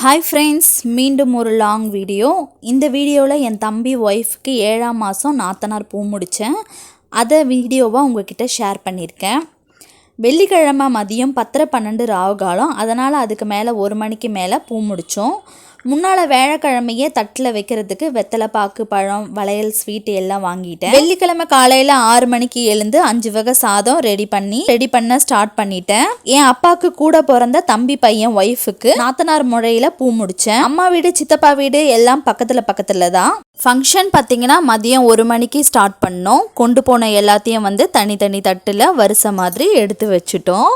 Hi friends மீண்டும் ஒரு long video இந்த வீடியோவில் என் தம்பி ஒய்ஃப்க்கு ஏழாம் மாதம் நாத்தனார் பூ முடித்தேன் அதை வீடியோவாக உங்ககிட்ட ஷேர் பண்ணியிருக்கேன் வெள்ளிக்கிழமை மதியம் பத்தரை பன்னெண்டு ராவு காலம் அதனால் அதுக்கு மேலே ஒரு மணிக்கு மேலே பூ முடித்தோம் முன்னால் வேழக்கிழமையே தட்டில் வைக்கிறதுக்கு வெத்தலை பாக்கு பழம் வளையல் ஸ்வீட் எல்லாம் வாங்கிட்டேன். வெள்ளிக்கிழமை காலையில் ஆறு மணிக்கு எழுந்து அஞ்சு வகை சாதம் ரெடி பண்ணி ரெடி பண்ண ஸ்டார்ட் பண்ணிட்டேன். என் அப்பாவுக்கு கூட பிறந்த தம்பி பையன் ஒய்ஃபுக்கு நாத்தனார் முறையில் பூ முடித்தேன் அம்மா வீடு சித்தப்பா வீடு எல்லாம் பக்கத்தில் பக்கத்தில் தான். ஃபங்க்ஷன் பார்த்தீங்கன்னா மதியம் ஒரு மணிக்கு ஸ்டார்ட் பண்ணோம். கொண்டு போன எல்லாத்தையும் வந்து தனித்தனி தட்டில் வரிசை மாதிரி எடுத்து வச்சுட்டோம்.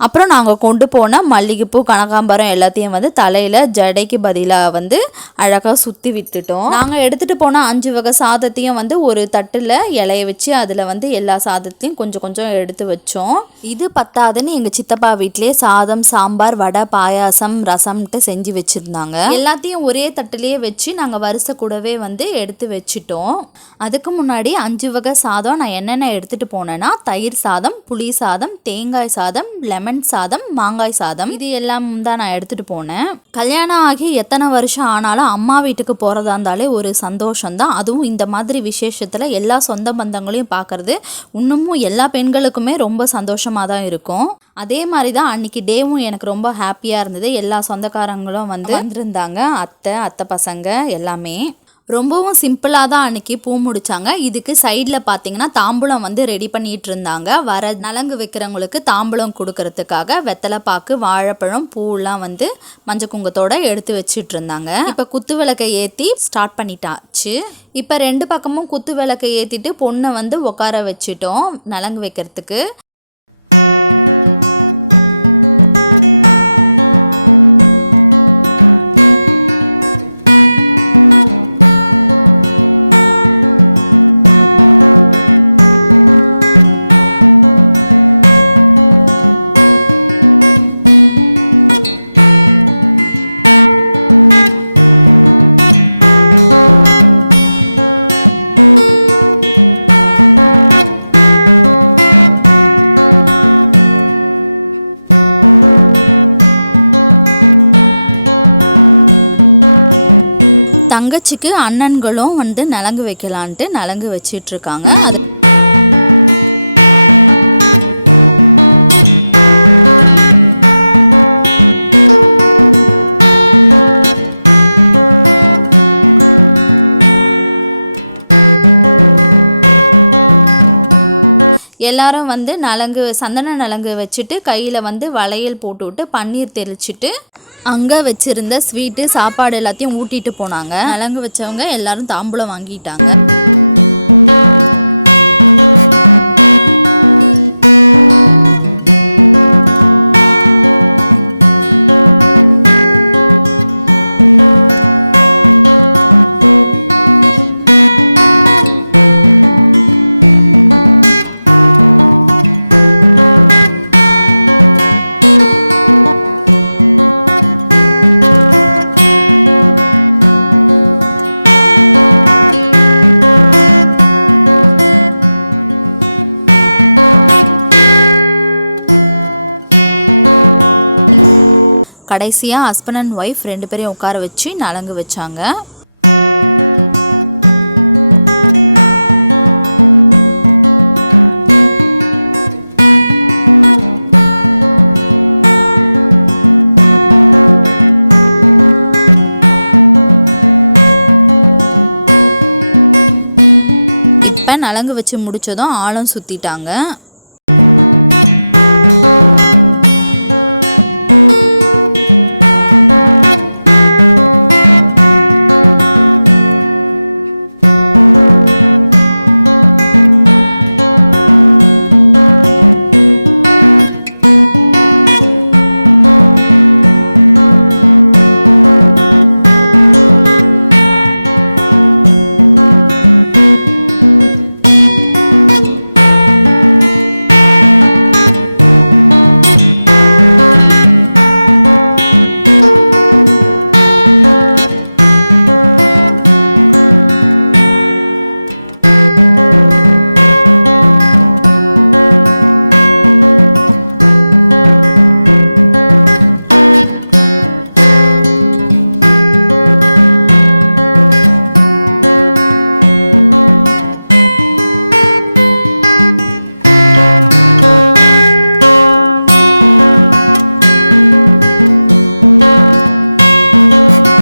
அப்புறம் நாங்கள் கொண்டு போன மல்லிகைப்பூ கனகாம்பரம் எல்லாத்தையும் வந்து தலையில் ஜடைக்கு பதிலாக வந்து அழகாக சுற்றி விற்றுட்டோம் நாங்கள் எடுத்துகிட்டு போன அஞ்சு வகை சாதத்தையும் வந்து ஒரு தட்டில் இலைய வச்சு அதில் வந்து எல்லா சாதத்தையும் கொஞ்சம் கொஞ்சம் எடுத்து வச்சோம். இது பத்தாதுன்னு எங்கள் சித்தப்பா வீட்டிலே சாதம் சாம்பார் வடை பாயாசம் ரசம்ட்டு செஞ்சு வச்சுருந்தாங்க. எல்லாத்தையும் ஒரே தட்டிலேயே வச்சு நாங்கள் வரிசை கூடவே வந்து எடுத்து வச்சுட்டோம். அதுக்கு முன்னாடி அஞ்சு வகை சாதம் நான் என்னென்ன எடுத்துகிட்டு போனேன்னா தயிர் சாதம் புளி சாதம் தேங்காய் சாதம் லெமன் சாதம் மாங்காய் சாதம். இது எல்லாம் தான் நான் எடுத்துகிட்டு போனேன். கல்யாணம் ஆகி எத்தனை வருஷம் ஆனாலும் அம்மா வீட்டுக்கு போகிறதா இருந்தாலே ஒரு சந்தோஷம் தான். அதுவும் இந்த மாதிரி விசேஷத்தில் எல்லா சொந்த பந்தங்களையும் பார்க்குறது இன்னமும் எல்லா பெண்களுக்குமே ரொம்ப சந்தோஷமாக தான் இருக்கும். அதே மாதிரி தான் அன்னைக்கு டேவும் எனக்கு ரொம்ப ஹாப்பியாக இருந்தது. எல்லா சொந்தக்காரங்களும் வந்து வந்திருந்தாங்க. அத்தை அத்தை பசங்க எல்லாமே. ரொம்பவும் சிம்பிளாக தான் அன்னைக்கு பூ முடிச்சாங்க. இதுக்கு சைடில் பார்த்தீங்கன்னா தாம்பூலம் வந்து ரெடி பண்ணிட்டு இருந்தாங்க வர நலங்கு வைக்கிறவங்களுக்கு தாம்பூலம் கொடுக்கறதுக்காக வெத்தலை பாக்கு வாழைப்பழம் பூலாம் வந்து மஞ்சள் குங்கத்தோட எடுத்து வச்சுட்டு இருந்தாங்க இப்போ குத்து விளக்கை ஏற்றி ஸ்டார்ட் பண்ணிட்டாச்சு. இப்போ ரெண்டு பக்கமும் குத்து விளக்கை ஏற்றிட்டு பொண்ணை வந்து உட்கார வச்சுட்டோம் நலங்கு வைக்கிறதுக்கு. தங்கச்சிக்கு அண்ணன்களும் வந்து நலங்கு வைக்கலான்ட்டு நலங்கு வச்சிட்டு இருக்காங்க அது எல்லாரும் வந்து நலங்கு சந்தன நலங்கு வச்சுட்டு கையில் வந்து வளையல் போட்டு விட்டு பன்னீர் தெளிச்சுட்டு அங்கே வச்சிருந்த ஸ்வீட்டு சாப்பாடு எல்லாத்தையும் ஊட்டிட்டு போனாங்க. நலங்கு வச்சவங்க எல்லாரும் தாம்பூலம் வாங்கிட்டாங்க. கடைசியாக ஹஸ்பண்ட் அண்ட் ஒய்ஃப் ரெண்டு பேரையும் உட்கார வச்சு நலங்கு வச்சாங்க. நலங்கு வச்சு முடிச்சதும் ஆழம் சுற்றிட்டாங்க